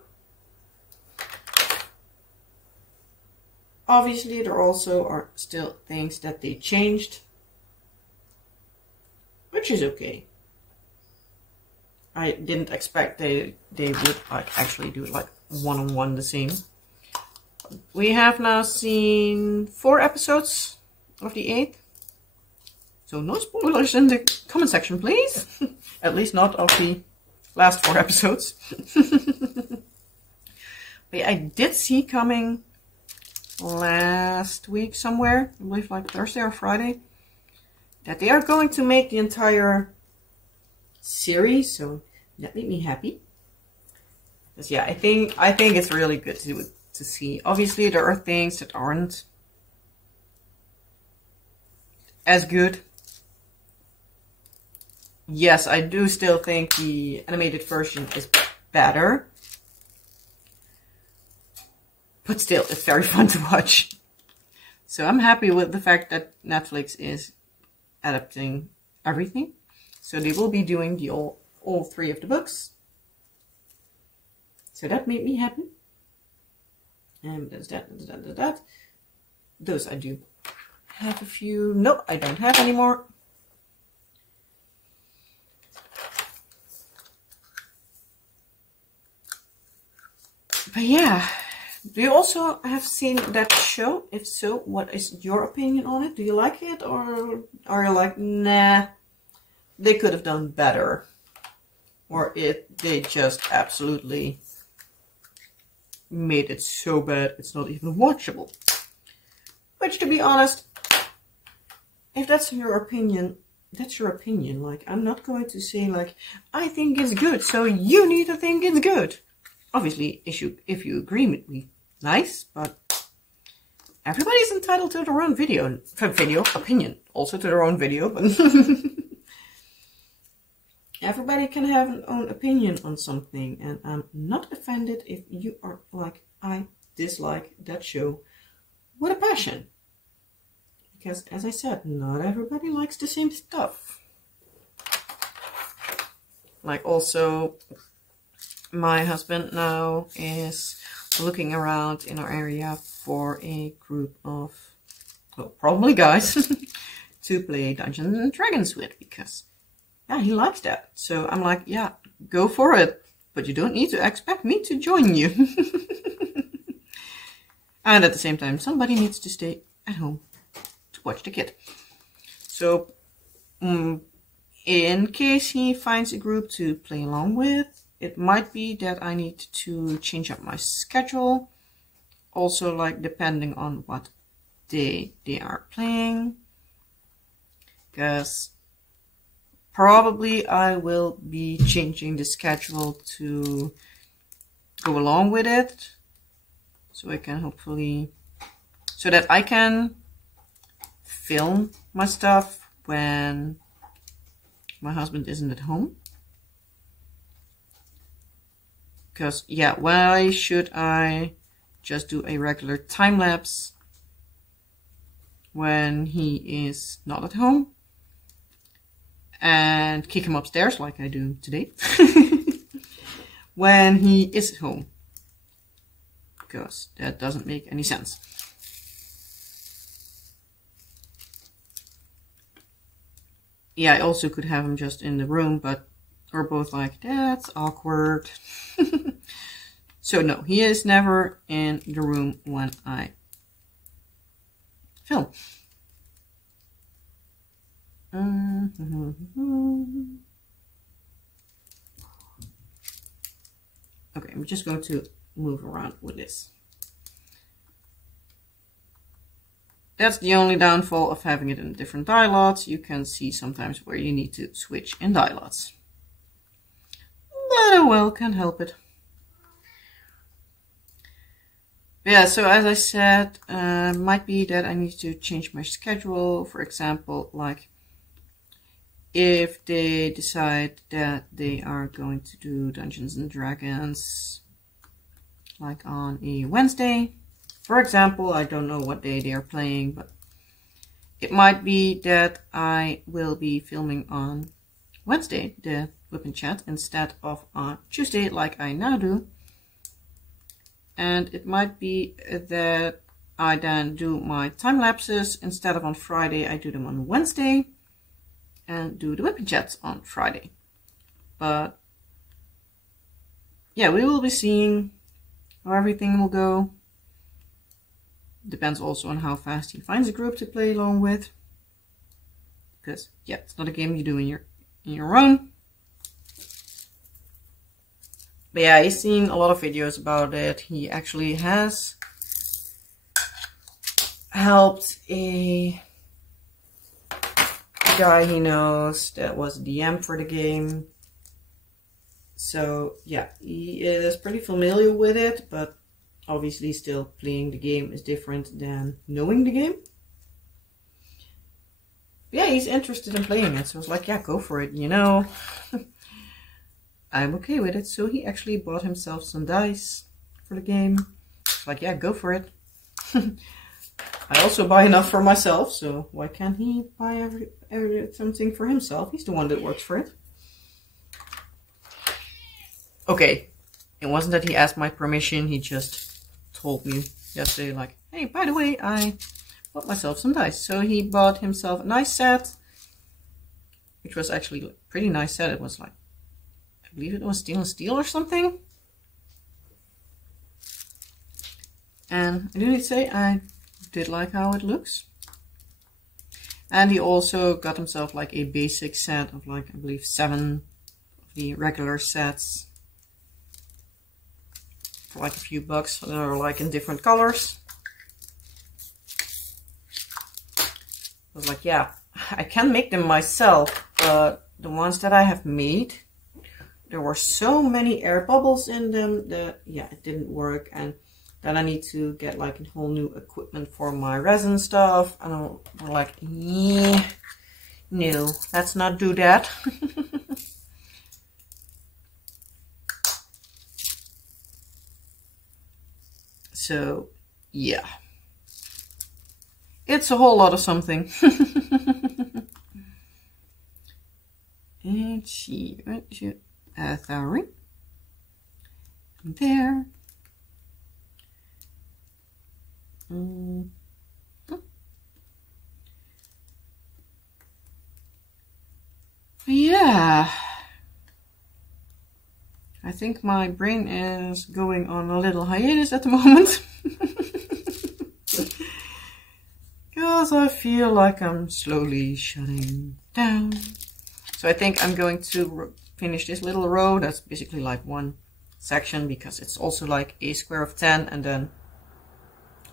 Obviously, there also are still things that they changed, which is okay. I didn't expect they would like actually do it like one-on-one the same. We have now seen 4 episodes of the 8th. So no spoilers in the comment section, please. At least not of the last 4 episodes. But yeah, I did see coming last week somewhere, I believe like Thursday or Friday, that they are going to make the entire series, so that made me happy. Because yeah, I think it's really good to see. Obviously, there are things that aren't as good. Yes, I do still think the animated version is better. But still, it's very fun to watch. So I'm happy with the fact that Netflix is adapting everything. So they will be doing the all 3 of the books. So that made me happy. And there's that. Those I do have a few. No, I don't have anymore. But yeah. Do you also have seen that show? If so, what is your opinion on it? Do you like it, or are you like, nah, they could have done better? Or they just absolutely made it so bad it's not even watchable? Which, to be honest, if that's your opinion, that's your opinion. Like, I'm not going to say like, I think it's good, so you need to think it's good. Obviously, if you agree with me, nice, but everybody's entitled to their own opinion. Also to their own video, but everybody can have an own opinion on something, and I'm not offended if you are like, I dislike that show with a passion. Because, as I said, not everybody likes the same stuff. Like, also, my husband now is looking around in our area for a group of, well, probably guys, to play Dungeons and Dragons with, because, yeah, he likes that. So I'm like, yeah, go for it, but you don't need to expect me to join you. And at the same time, somebody needs to stay at home to watch the kid. So, in case he finds a group to play along with, it might be that I need to change up my schedule. Also, like, depending on what day they are playing, because probably I will be changing the schedule to go along with it, so I can hopefully, so that I can film my stuff when my husband isn't at home. Because yeah, why should I just do a regular time lapse when he is not at home and kick him upstairs like I do today when he is at home, because that doesn't make any sense. Yeah, I also could have him just in the room, but we're both like, that's awkward. So no, he is never in the room when I film. Okay, I'm just going to move around with this. That's the only downfall of having it in different die lots. You can see sometimes where you need to switch in die lots. But oh well, can't help it. Yeah, so as I said, might be that I need to change my schedule. For example, like if they decide that they are going to do Dungeons and Dragons like on a Wednesday, for example, I don't know what day they are playing, but it might be that I will be filming on Wednesday, the WIP and Chat, instead of on Tuesday like I now do. And it might be that I then do my time lapses instead of on Friday. I do them on Wednesday and do the WIP and Chats on Friday. But yeah, we will be seeing how everything will go. Depends also on how fast he finds a group to play along with. Because yeah, it's not a game you do in your own. But yeah, he's seen a lot of videos about it. He actually has helped a guy he knows that was DM for the game. So yeah, he is pretty familiar with it, but obviously still playing the game is different than knowing the game. But yeah, he's interested in playing it, so I was like, yeah, go for it, you know. I'm okay with it. So he actually bought himself some dice for the game. It's like, yeah, go for it. I also buy enough for myself, so why can't he buy something for himself? He's the one that works for it. Okay, it wasn't that he asked my permission, he just told me yesterday, like, hey, by the way, I bought myself some dice. So he bought himself a nice set, which was actually a pretty nice set. It was like, I believe it was stainless steel or something. And I do need to say, I did like how it looks. And he also got himself like a basic set of like, I believe 7 of the regular sets. For like a few bucks. They are like in different colors. I was like, yeah, I can make them myself, but the ones that I have made, there were so many air bubbles in them that, yeah, it didn't work. And then I need to get like a whole new equipment for my resin stuff. And I'm like, yeah, no, let's not do that. So, yeah. It's a whole lot of something. And she went to Atari. There. Yeah. I think my brain is going on a little hiatus at the moment. Because I feel like I'm slowly shutting down. So I think I'm going to finish this little row. That's basically like one section, because it's also like a square of 10 and then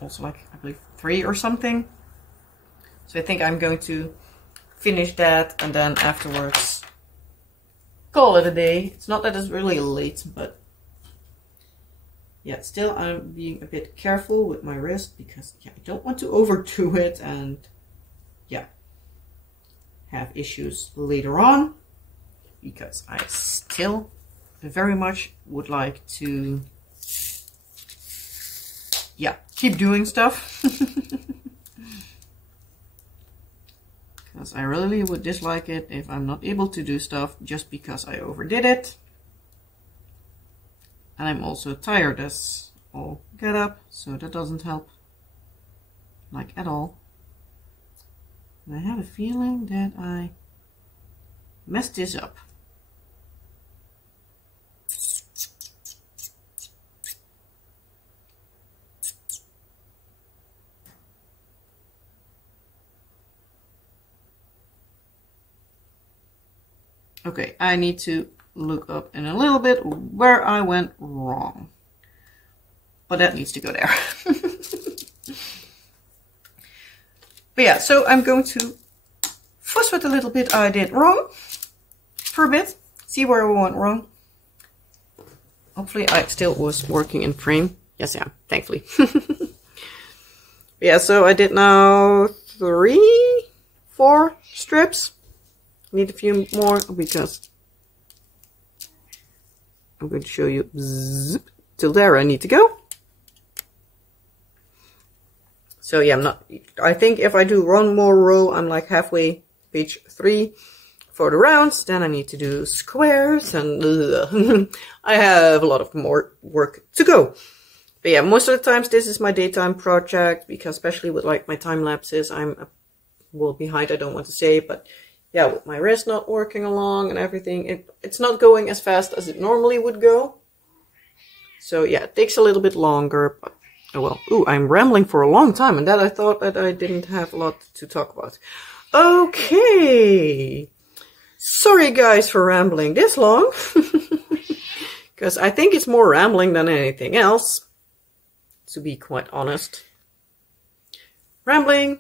also like, I believe 3 or something. So I think I'm going to finish that and then afterwards call it a day. It's not that it's really late, but yeah, still I'm being a bit careful with my wrist because yeah, I don't want to overdo it and yeah, have issues later on, because I still very much would like to yeah, keep doing stuff. Because I really would dislike it if I'm not able to do stuff just because I overdid it. And I'm also tired as all get up, so that doesn't help, like at all. And I have a feeling that I messed this up. Okay, I need to look up in a little bit where I went wrong. But that needs to go there. But yeah, so I'm going to fuss with a little bit I did wrong for a bit. See where I went wrong. Hopefully I still was working in frame. Yes, I am, thankfully. Yeah, so I did now 3, 4 strips. Need a few more because I'm going to show you zip, till there I need to go. So yeah, I think if I do one more row, I'm like halfway page 3 for the rounds. Then I need to do squares and I have a lot of more work to go. But yeah, most of the times this is my daytime project, because especially with like my time lapses, I'm well behind, I don't want to say, but yeah, with my wrist not working along and everything, it's not going as fast as it normally would go. So yeah, it takes a little bit longer, but oh well. Ooh, I'm rambling for a long time, and that I thought that I didn't have a lot to talk about. Okay. Sorry guys for rambling this long. Because I think it's more rambling than anything else, to be quite honest. Rambling,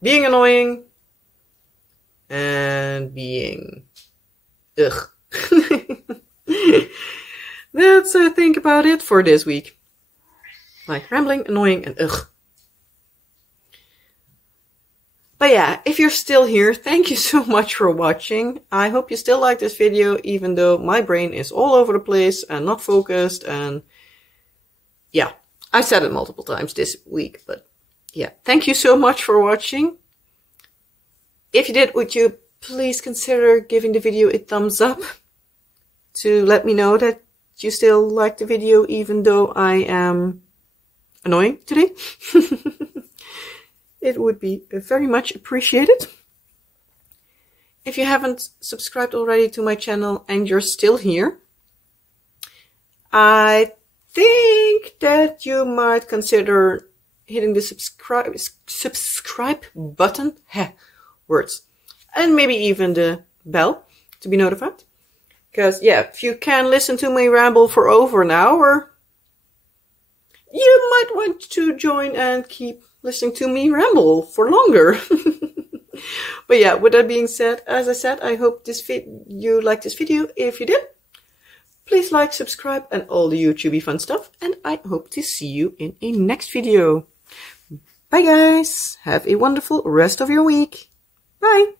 being annoying, and being ugh. That's I think about it for this week. Like rambling, annoying, and ugh. But yeah, if you're still here, thank you so much for watching. I hope you still like this video, even though my brain is all over the place and not focused. And yeah, I said it multiple times this week, but yeah, thank you so much for watching. If you did, would you please consider giving the video a thumbs up to let me know that you still like the video, even though I am annoying today? It would be very much appreciated. If you haven't subscribed already to my channel and you're still here, I think that you might consider hitting the subscribe button. Words. And maybe even the bell to be notified. Because, yeah, if you can listen to me ramble for over an hour, you might want to join and keep listening to me ramble for longer. But yeah, with that being said, as I said, I hope you liked this video. If you did, please like, subscribe, and all the YouTubey fun stuff. And I hope to see you in a next video. Bye guys. Have a wonderful rest of your week. Bye.